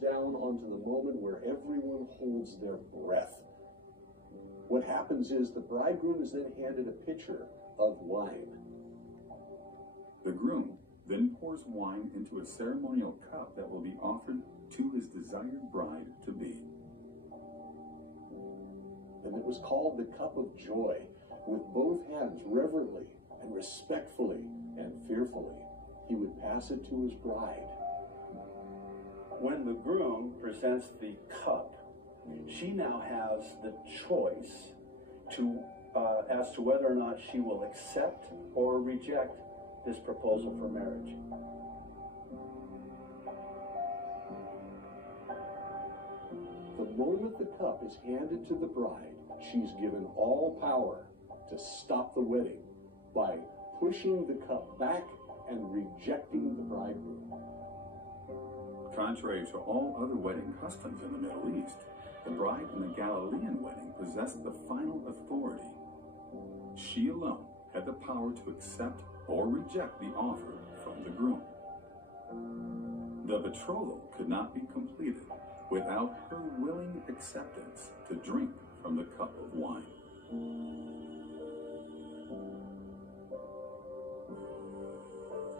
down onto the moment where everyone holds their breath. What happens is the bridegroom is then handed a pitcher of wine. The groom then pours wine into a ceremonial cup that will be offered to his desired bride-to-be. And it was called the cup of joy. With both hands, reverently and respectfully and fearfully, he would pass it to his bride. When the groom presents the cup, she now has the choice as to whether or not she will accept or reject this proposal for marriage. The moment the cup is handed to the bride, she's given all power to stop the wedding by pushing the cup back and rejecting the bridegroom. Contrary to all other wedding customs in the Middle East, the bride in the Galilean wedding possessed the final authority. She alone had the power to accept or reject the offer from the groom. The betrothal could not be completed without her willing acceptance to drink from the cup of wine.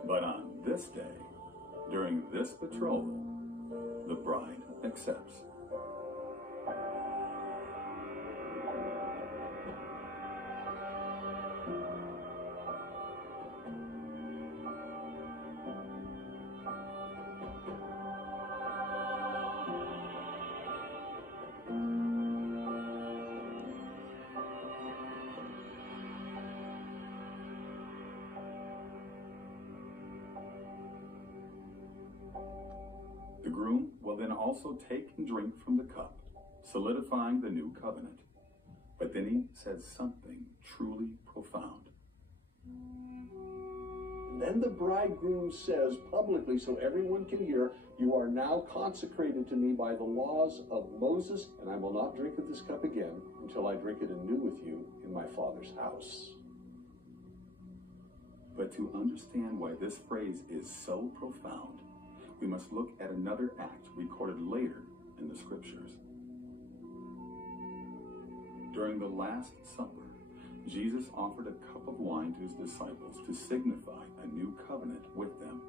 But on this day, during this betrothal, the bride accepts. The groom will then also take and drink from the cup, solidifying the new covenant. But then he says something truly profound. Then the bridegroom says publicly, so everyone can hear, "You are now consecrated to me by the laws of Moses, and I will not drink of this cup again until I drink it anew with you in my Father's house." But to understand why this phrase is so profound, we must look at another act recorded later in the scriptures. During the Last Supper, Jesus offered a cup of wine to his disciples to signify a new covenant with them.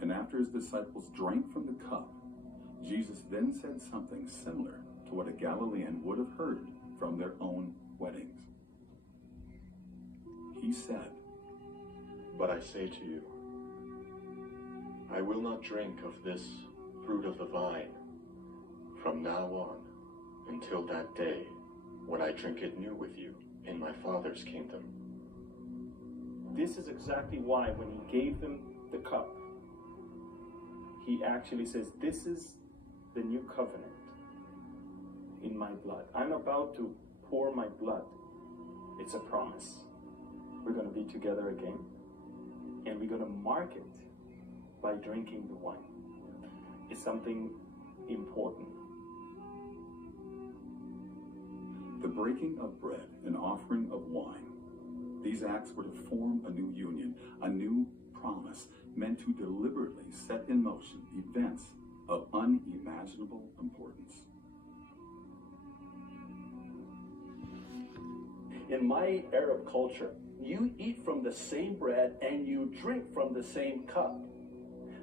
And after his disciples drank from the cup, Jesus then said something similar to what a Galilean would have heard from their own weddings. He said, "But I say to you, I will not drink of this fruit of the vine from now on until that day when I drink it new with you in my Father's kingdom." This is exactly why when he gave them the cup, he actually says, "This is the new covenant in my blood. I'm about to pour my blood." It's a promise. We're going to be together again, and we're going to mark it by drinking the wine. It's something important. The breaking of bread and offering of wine, these acts were to form a new union, a new promise, meant to deliberately set in motion events of unimaginable importance. In my Arab culture, you eat from the same bread and you drink from the same cup.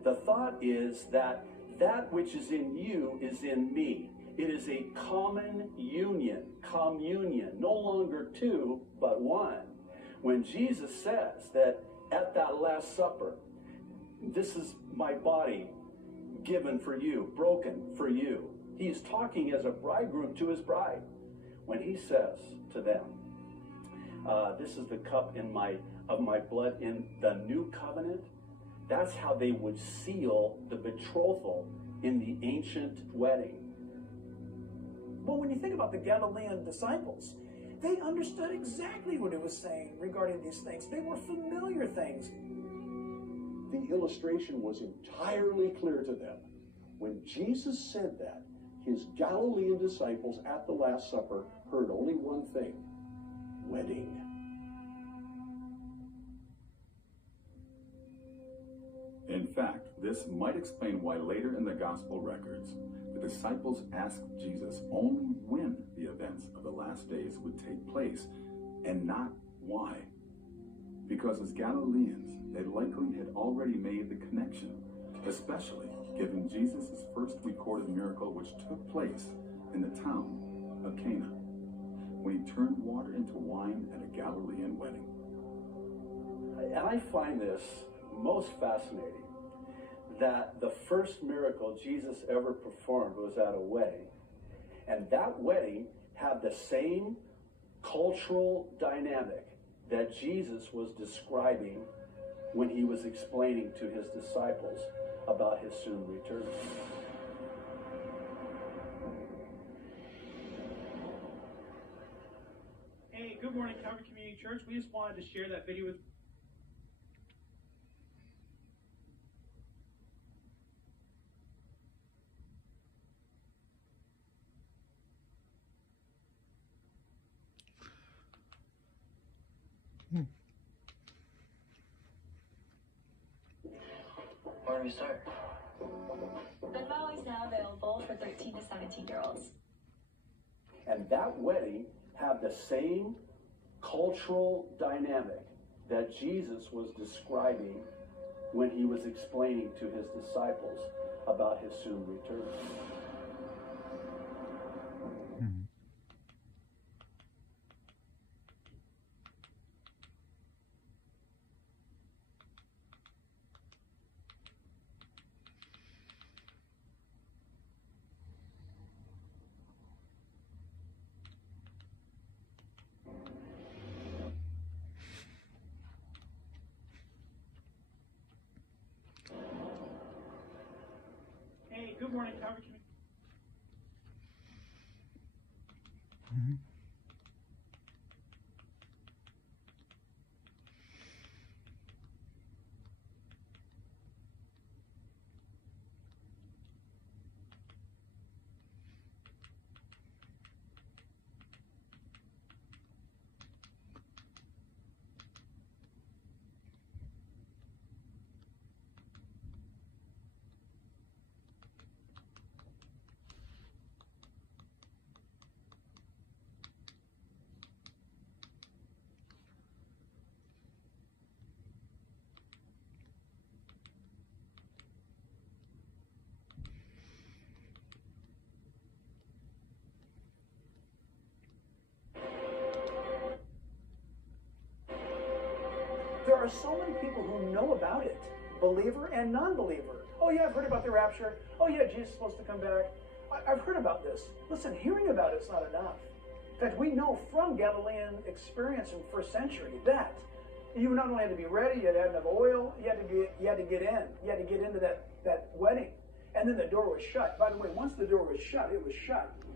The thought is that that which is in you is in me. It is a common union, communion, no longer two, but one. When Jesus says that at that Last Supper, "This is my body given for you, broken for you," he's talking as a bridegroom to his bride. When he says to them, "This is the cup of my blood in the new covenant," that's how they would seal the betrothal in the ancient wedding. Well, when you think about the Galilean disciples, they understood exactly what it was saying regarding these things. They were familiar things. The illustration was entirely clear to them. When Jesus said that, his Galilean disciples at the Last Supper heard only one thing: wedding. fact, this might explain why later in the gospel records, the disciples asked Jesus only when the events of the last days would take place, and not why. Because as Galileans, they likely had already made the connection, especially given Jesus' first recorded miracle, which took place in the town of Cana, when he turned water into wine at a Galilean wedding. And I find this most fascinating, that the first miracle Jesus ever performed was at a wedding. And that wedding had the same cultural dynamic that Jesus was describing when he was explaining to his disciples about his soon return. Hey, good morning, Calvary Community Church. We just wanted to share that video with Where do we start? Venmo is now available for 13 to 17-year-olds. And that wedding had the same cultural dynamic that Jesus was describing when he was explaining to his disciples about his soon return. Hey, good morning, Calvary Community. There are so many people who know about it, believer and non-believer. Oh yeah, I've heard about the rapture. Oh yeah, Jesus is supposed to come back. I've heard about this. Listen, hearing about it's not enough. In fact, we know from Galilean experience in the first century that you not only had to be ready, you had to have enough oil, you had to get in. You had to get into that wedding. And then the door was shut. By the way, once the door was shut, it was shut.